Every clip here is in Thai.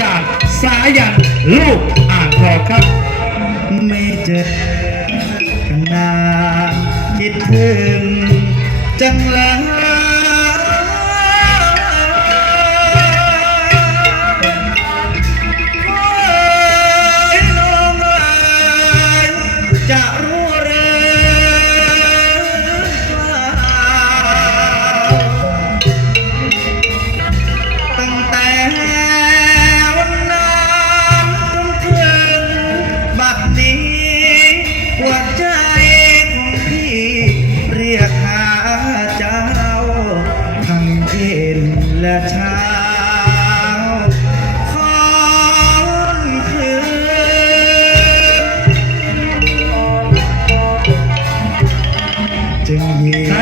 จากสายันลูกอ่างทองครับ ไม่เจอนนานคิดถึงจังเลย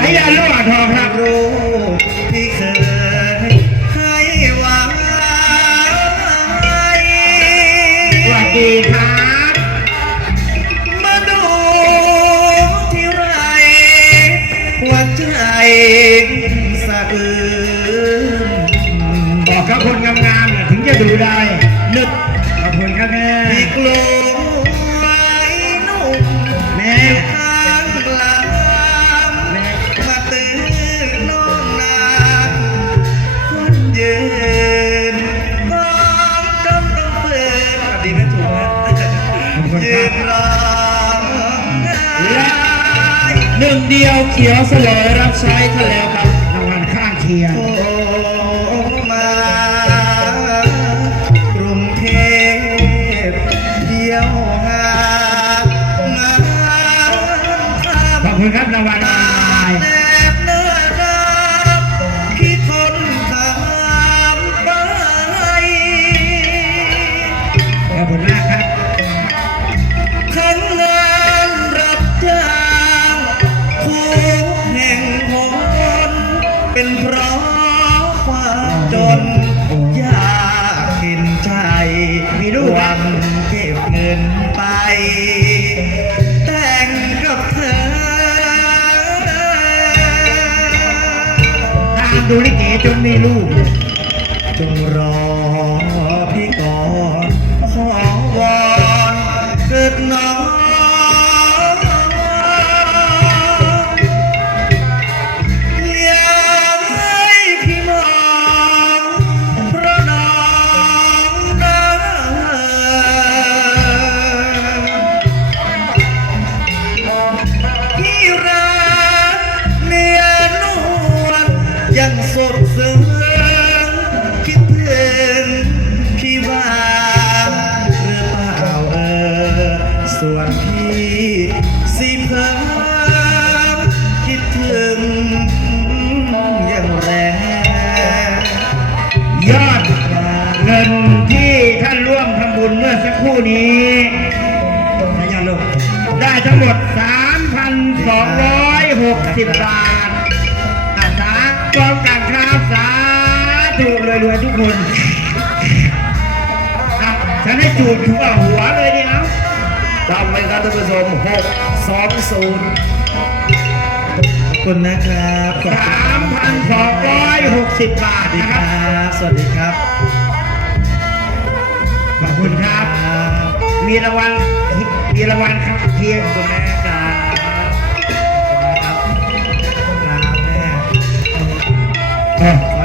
ยินสายันลูกอ่างทองครับรู้ที่เคยให้ไว้สวัสดีครับ มาดูที่ไรหัวใจสะอื้นบอกครับคนงามๆเนี่ยถึงจะดูได้นึกขอบคุณครับแม่ที่กลัวไอ้นุ่มแม่ ยืนรองไห้หนึ่งเดียวเขียวเสลยรับใช้ท่านแล้วครับรางวัลข้างเคียง นเพราะความจนยากเห็นใจมีลูกหวังเก็บเงินไป แต่งกับเธอตามดูลิเกจนมีลูกจงรอ นี้นายลูกได้ทั้งหมด 3,260 บาทอาสากองการค้าสาธุรวยๆทุกคนอะฉันให้จูดหัวหัวเลยเนี่ยเอาจำไว้ครับท่านผู้ชม6 2 0ขอบคุณนะครับขอบคุณ3,260 บาทสวัสดีนะคครับรับ สวัสดีครับ ขอบคุณครับ มีรางวัลมีรางวัลครับเพียงขอบคุณแม่ครับขอบคุณนะครับครับแม่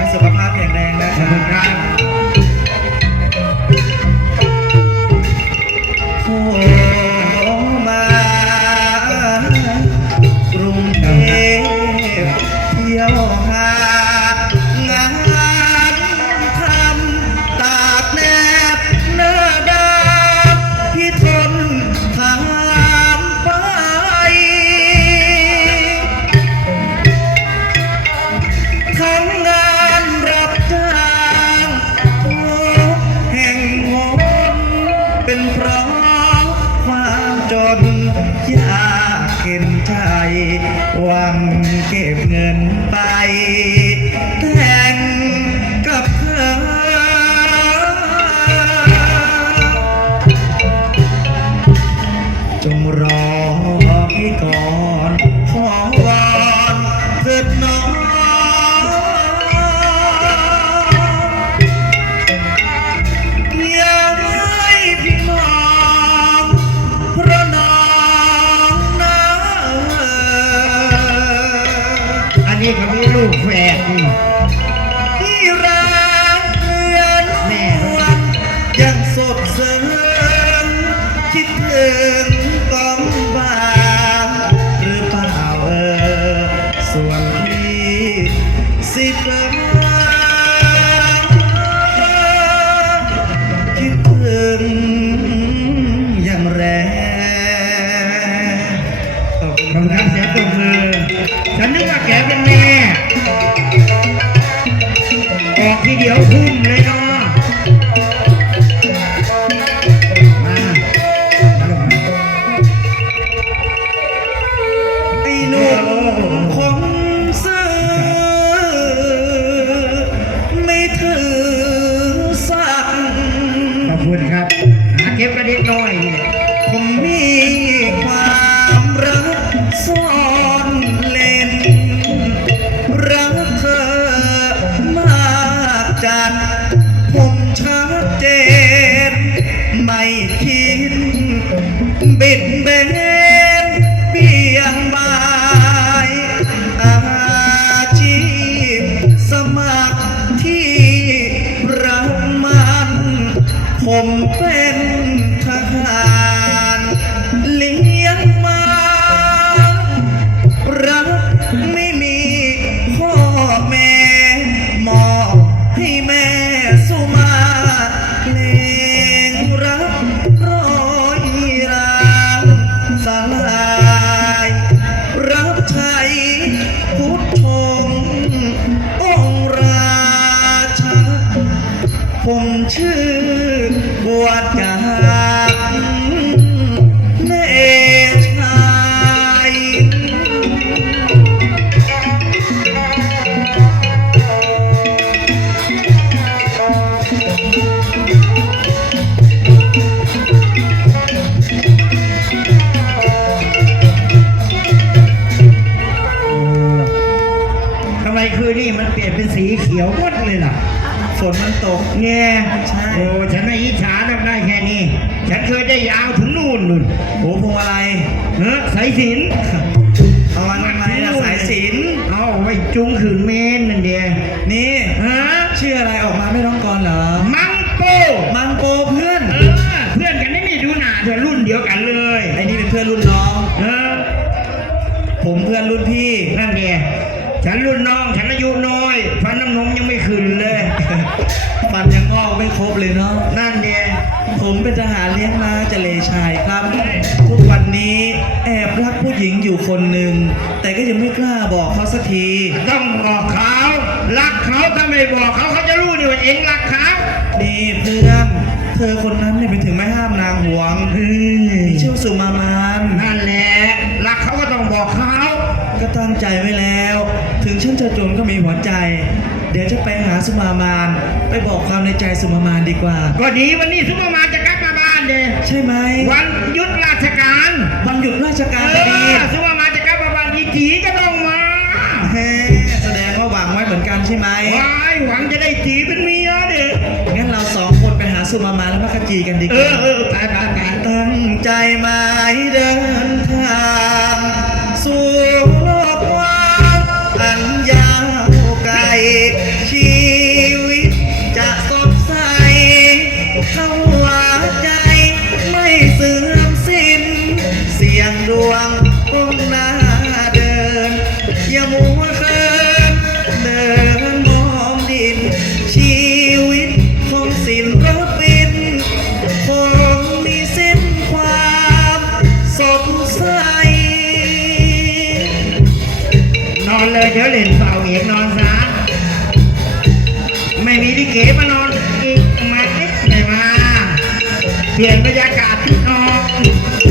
เป็นเพราะความจนยากเข็นใจหวังเก็บเงินไป ที่รักเพื่อนนวลยังสดเสริมคิดถึงต้องบางหรือเปล่าเออส่วนที่สิเออก บิ นมันตกเนี่ยใช่โอ้ฉันไม่อิจฉาทำได้แค่นี้ ฉันเคยได้ยาวถึงนู่นนู่นโอ้พวงอะไรเฮ้สายสิญเอามาทำไมล่ะสายสิญเอาไว้จุงขืนเมนนั่นเดียนี่ฮะชื่ออะไรออกมาไม่ร้องกรเหรอ มังโป มังโปเพื่อนเออเพื่อนกันนี่นี่ดูหน้าเธอรุ่นเดียวกันเลยไอ้นี่เป็นเพื่อนรุ่นน้องเออผมเพื่อนรุ่นพี่นั่นเดียฉันรุ่นน้องฉันอายุน้อยฟันน้ำนมยังไม่ขึ้นเลย ฟันยังงอกไม่ครบเลยเนาะนั่นเดียผมเป็นทหารเลี้ยงม้าจะเลชายครับ ทุกวันนี้แอบรักผู้หญิงอยู่คนหนึ่ง แต่ก็ยังไม่กล้าบอกเขาสักที ต้องบอกเขารักเขาถ้าไม่บอกเขาเขาจะรู้นี่ว่าเองรักเขานี่เพื่อนเธอคนนั้นเนี่ยเป็นถึงไม่ห้ามนางหวงเฮ้ยมีชื่อสุมามานนั่นแหละรักเขาก็ต้องบอกเขาก็ตั้งใจไว้แล้ว ถึงฉันจะจนก็มีหัวใจ เดี๋ยวจะไปหาสุมามาน ไปบอกความในใจสุมามานดีกว่า ก็ดีวันนี้ซุปเปอร์มาจะกลับมาบ้านเลยใช่ไหมวันหยุดราชการวันหยุดราชเอการพอดี อซุปเปอร์มาจะกลับมาบ้านอีจีก็ต้องมาเฮ้แสดงว่าหวังไว้เหมือนกันใช่ไหมว้ายหวังจะได้จีเป็นเมียเด็กงั้นเราสองคนไปหาสุมามานแล้วมาขจีกันดีกเอว่าอเออไปไปไปตั้งใจหมายเดินทา เดี๋ยวเล่นเป่าเหียนอนซะไม่มีที่เก๋มานอนอีกมาเอ๊ะไหนมา เปลี่ยนบรรยา